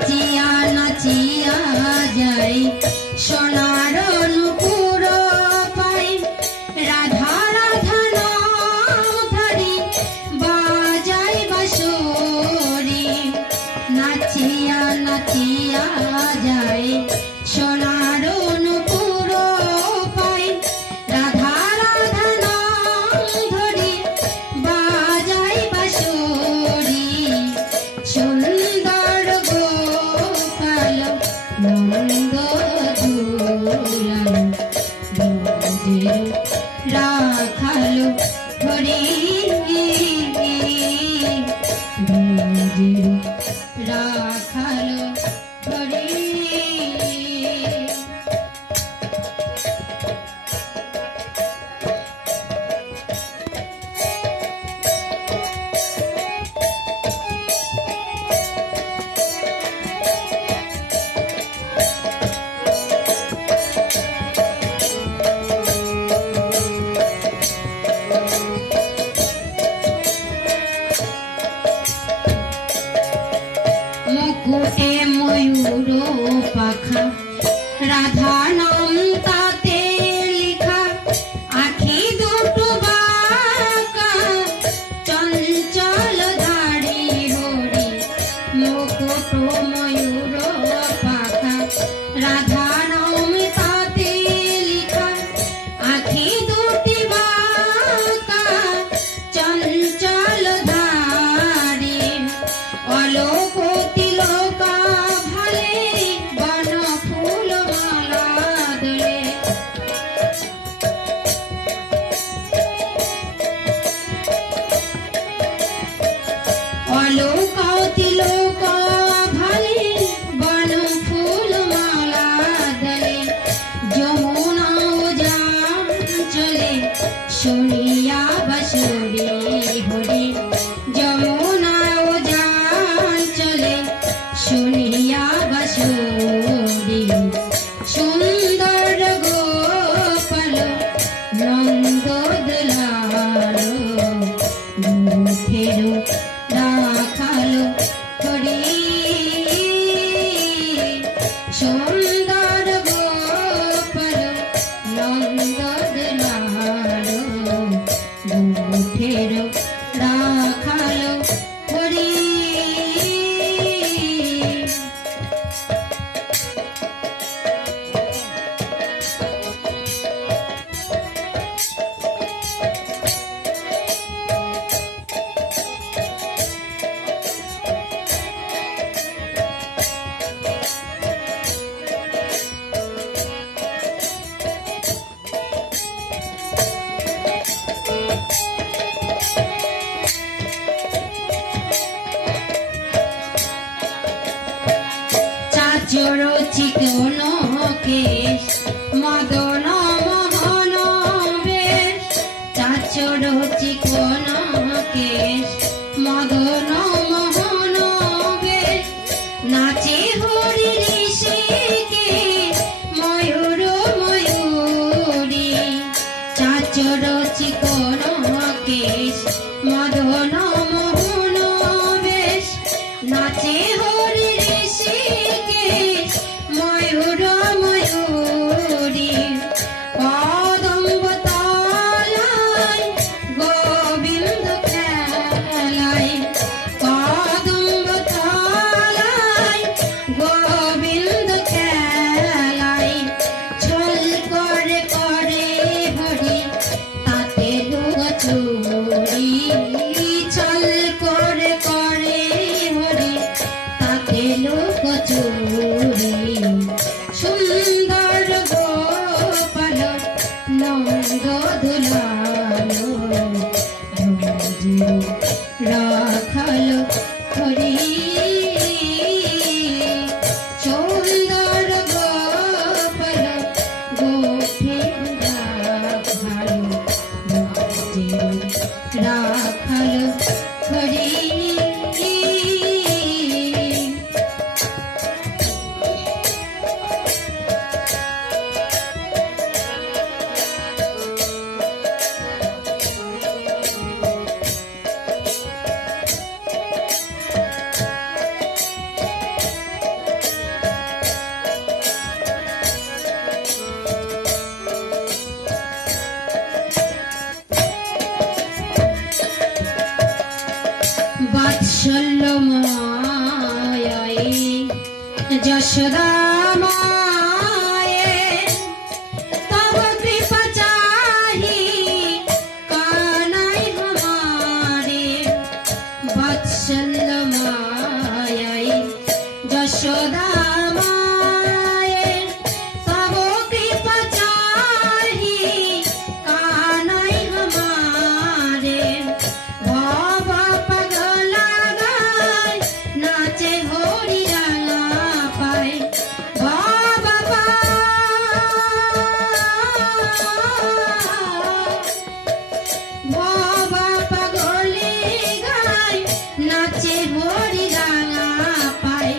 নাচিয়া নাচিয়া যায় সোনার নুপুর পাই রাধা রাধা নাম ধরি বাজাই বাঁশরি নাচিয়া নাচিয়া যায় সোনার নুপুর পাই রাধা রাধা নাম ধরি বাজাই বাঁশরি সুন্দর গোপাল নন্দ দুলাল ভোজের রাখালো হরি ভোজের রাখালো হরি মুকুটে ময়ূর পাখা রাধা নাম তাতে লেখা আখি দুটো বাঁকা চঞ্চল দাড়ি হরি মুকুট ময়ূর পাখা রাধা নাম তাতে লেখা আখি দুটি বাঁকা চঞ্চল ধারে অলোক তিলকা ভালে বন ফুল মালা দলে অলোক তিলকা ভালে বন ফুল মালা দলে যমুনা যান চলে শুনিয়া বাঁশরি হরি যমুনা যান চলে শুনিয়া বাঁশরি সুন্দর গোপাল নন্দ দুলাল গোঠের রাখালো হরি সুন্দর গোপাল নন্দ দুলাল গোঠের রাখালো হরি চাচর চিকন কেশ মদন মোহন বেশ চাচর চিকন কেশ মদন মোহন বেশ নাচে হরি ঋষিকে ময়ূর ময়ূরী চাচর চিকন কেশ মদন মোহন বেশ নাচে হরি ঋষিকে ময়ূর ময়ূরী কদম্ব তলায় গোবিন্দ খেলায় কদম্ব তলায় গোবিন্দ খেলায় ছল করে করে হরি তাতে লোক চুরি ছল করে করে হরি তাতে লোক চুরি সুন্দর গোপাল নন্দ দুলাল ভোজের রাখালো হরি সুন্দর গোপাল গোঠের রাখালো ভোজের রাখালো হরি বাৎসল্যময় যশোদা মায়ে তব কৃপা চাহি কানাই हमारे বাৎসল্যময় যশোদা মায়ে তব কৃপা চাহি কানাই हमारे ভব পাগলা গায় নাচে হরি রাঙা পায় ভব পাগলে গায় নাচে হরি রাঙা পায়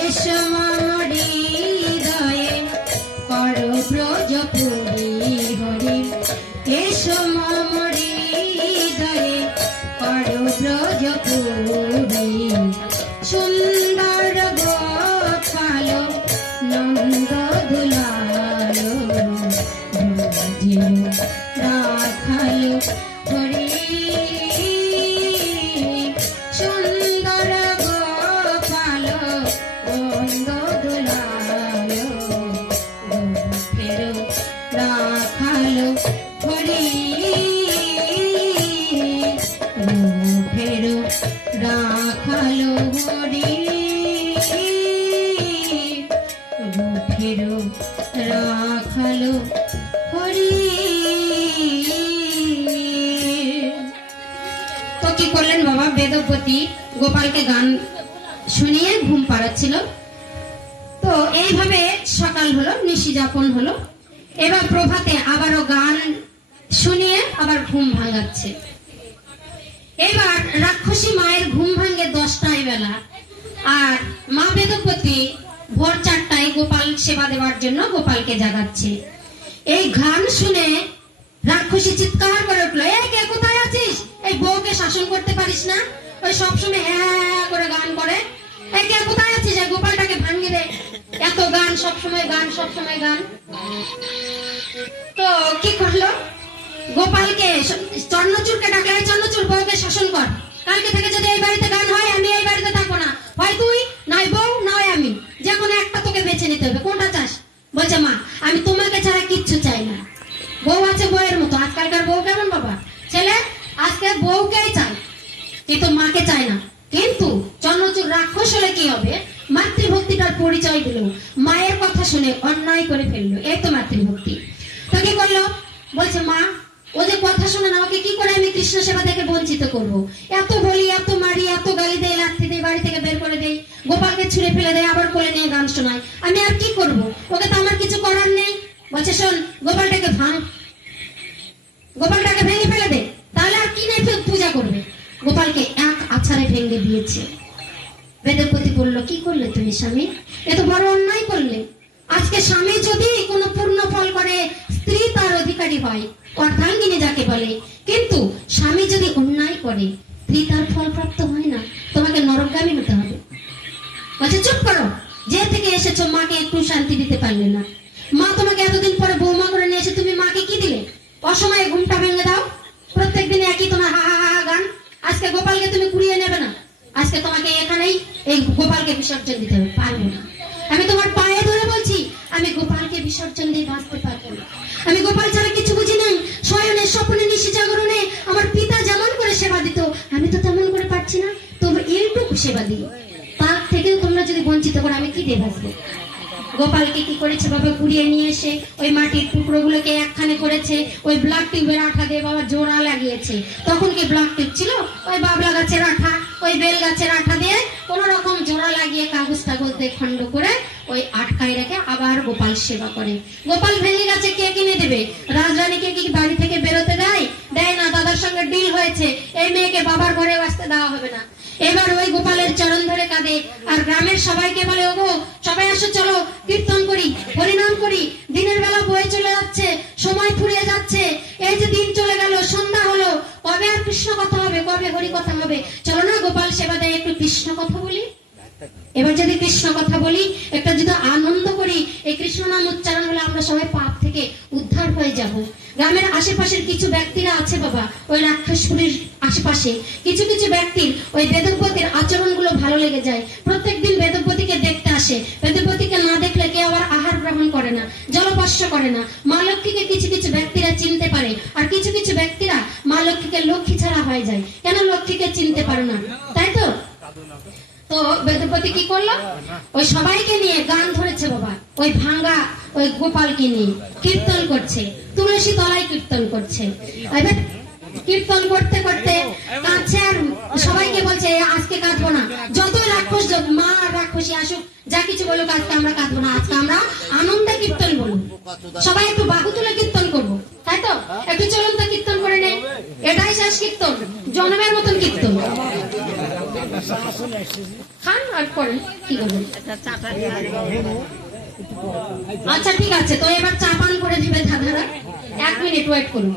এসো মরি হৃদয়ে করো ব্রজপুরি হরি এসো মরি হৃদয়ে করো ব্রজপুরি সুন্দর গোপাল নন্দ দুলাল রাখাল হরি সুন্দর গোপাল নন্দ দুলাল ফের রাখাল হরি ফের রাখাল হরি ফের রাখাল হরি। তো কি করলেন বাবা বেদপতি গোপালকে গান শুনিয়ে ঘুম পাড়াচ্ছিল। তো এইভাবে সকাল হলো, নিশি যাপন হলো। এবার প্রভাতে আবারও গান শুনিয়ে আবার ঘুম ভাঙাচ্ছে। এবার রাক্ষসী মায়ের ঘুম ভাঙে 10টায় বেলা, আর মা বেদপতি ভোর 4টায় গোপাল সেবা দেওয়ার জন্য গোপালকে জাগাচ্ছে। এই গান শুনে রাক্ষসী চিৎকার করে উঠলো, এই কে কোথায় আছিস? এই বউকে শাসন করতে পারিস না? ওই সবসময় হ্যাঁ করে গান করে। এই কে কোথায় আছিস? এই গোপালটাকে ভাঙিয়ে দে। এত গান, সবসময় গান, সবসময় গান। তো কি করলো? গোপালকে চন্দ্রচূড়কে ডাকলে, চন্দ্রচূড় বউকে শাসন কর। কালকে থেকে যদি এই বাড়িতে গান হয়, আমি এই বাড়িতে থাকবো না। হয় তুই, নয় বউ, নয় আমি, যে কোনো একটা তোকে বেছে নিতে হবে। কোনটা চাস? বলছে মা আমি তোমাকে ছাড়া কিচ্ছু চাই না। বউ আছে বউয়ের মতো। আজকালকার বউ কেমন বাবা? ছেলে আজকে বউকেই চায় কিন্তু মাকে চায় না। কিন্তু চন্দ্রচূড় রাক্ষস হলে কি হবে? মাতৃভক্তিটার পরিচয় দিল, মায়ের কথা শুনে অন্যায় করে ফেললো। এই তো মাতৃভক্তি। তো কি করলো? বলছে মা ও যে কথা শুনে না, ওকে কি করে আমি কৃষ্ণ সেবা থেকে বঞ্চিত করব? এত বলি, এত মারি, এত গালি দেয়, লাথি দেয়, বাড়ি থেকে বের করে দেয়, গোপালকে ছুঁড়ে ফেলে দেয়, আবার কোলে নিয়ে গান শোনায়। আমি আর কি করব? ওকে তো আমার কিছু করার নেই। বলছে শোন, গোপালটাকে ভাঙ, গোপালটাকে ভেঙে ফেলে দে, তাহলে আর কি নেই পূজা করবে। গোপালকে এক আছাড়ে ভেঙে দিয়েছে। বেদপতি বলল, কি করলে তুমি স্বামী? এ তো বড় অন্যায় করলে। আজকে স্বামী যদি কোনো পূর্ণ ফল করে, স্ত্রী তার অধিকারী হয়, অর্ধাঙ্গিনী যাকে বলে। কিন্তু স্বামী যদি অন্যায় করে, স্ত্রী তার ফল প্রাপ্ত হয় না, তোমাকে নরকগামী হতে হবে। বলছে চুপ করো, যে থেকে এসেছো মাকে একটু শান্তি দিতে পারলে না। মা তোমাকে এতদিন পরে বৌমা করে নিয়ে এসে তুমি মাকে কি দিলে? অসময়ে ঘুমটা ভেঙে দাও। প্রত্যেক দিনে একই তোমার হা হা হা গান। আজকে গোপালকে তুমি কুড়িয়ে নেবে না। আজকে তোমাকে এখানেই এই গোপালকে বিসর্জন দিতে হবে। পারবো না। আমি তোমার পায়ে ধরে বলছি, আমি গোপালকে বিসর্জন দিয়ে বাঁচতে পারবো না। আমি গোপাল ছাড়া কিছু বুঝি নাই। শয়নে স্বপ্নে নিশি জাগরণে আমার পিতা যেমন করে সেবা দিত, আমি তো তেমন করে পারছি না। তবু এইটুকু সেবা দিই, তার থেকেও তোমরা যদি বঞ্চিত করো, আমি কি দিয়ে বাঁচবো? গোপালকে কি করেছে বাবা? কুড়িয়ে নিয়ে এসে ওই মাটির টুকরোগুলোকে একখানে করেছে, ওই ব্লাড টিউবের আঠা দিয়ে বাবা জোড়া লাগিয়েছে। তখন কি ব্লাড টিউব ছিল? ওই বাবলা গাছের আঠা, ওই বেল গাছের আঠা দিয়ে কোন রকম জোড়া লাগিয়ে কাগজ টাগজ দিয়ে খন্ড করে ওই আটকায় রেখে আবার গোপাল সেবা করে। গোপাল ভেঙে গেছে, কে কিনে দেবে? রাজরানীকে কি বাড়ি থেকে বেরোতে দেয়? দেয় না। দাদার সঙ্গে ডিল হয়েছে, এই মেয়েকে বাবার ঘরে আসতে দেওয়া হবে না। এবার ওই গোপালের চরণ ধরে কাঁদে, আর গ্রামের সবাইকে বলে, ওগো সবাই আসো, চলো কীর্তন করি, হরিনাম করি। দিনের বেলা বয়ে চলে যাচ্ছে, সময় ফুরিয়ে যাচ্ছে। এই যে দিন চলে গেল, সন্ধ্যা হলো, কবে আর কৃষ্ণ কথা হবে, কবে হরি কথা হবে? চলো না গোপাল সেবা দেয়, একটু কৃষ্ণ কথা বলি। এবার যদি কৃষ্ণ কথা বলি, একটা যদি আনন্দ করি, এই কৃষ্ণ নাম উচ্চারণ হলে আমরা সবাই পাপ থেকে উদ্ধার হয়ে যাব। গ্রামের আশেপাশের কিছু ব্যক্তিরা আছে বাবা, ওই রাক্ষসপুরীর আশেপাশে কিছু কিছু ব্যক্তির ওই বেদব্যতির আচরণগুলো ভালো লেগে যায়। প্রত্যেকদিন বেদব্যতিকে দেখতে আসে, বেদব্যতিকে না দেখলে কেউ আবার আহার গ্রহণ করে না, জলপাস্য করে না। মা লক্ষ্মীকে কিছু কিছু ব্যক্তিরা চিনতে পারে, আর কিছু কিছু ব্যক্তিরা মা লক্ষ্মীকে লক্ষ্মী ছাড়া হয়ে যায়। কেন লক্ষ্মীকে চিনতে পারে না, তাই তো? তো বেদপতি কি করলো, ওই সবাইকে নিয়ে গান ধরেছে বাবা, ওই ভাঙ্গা ওই গোপালকে নিয়ে কীর্তন করছে, তুলসী তলায় কীর্তন করছে। এবার কীর্তন করতে করতে কাঁদছে, আর সবাইকে বলছে আজকে কাঁদবো না, যত রাক্ষস মা রাক্ষসী আসুক, যা কিছু বলুক, আজকে আমরা কাঁদবো না, আজকে আমরা আনন্দে কীর্তন বলবো, সবাই একটু বাহু তুলে কীর্তন করবো, তাই তো? একটু চলুন তো কীর্তন করে নেই, এটাই শেষ কীর্তন, জন্মের মতন কীর্তন। খান আর করেন, কি করবেন? আচ্ছা ঠিক আছে, তো এবার চা পান করে দিবে দাদারা, 1 মিনিট ওয়েট করুন।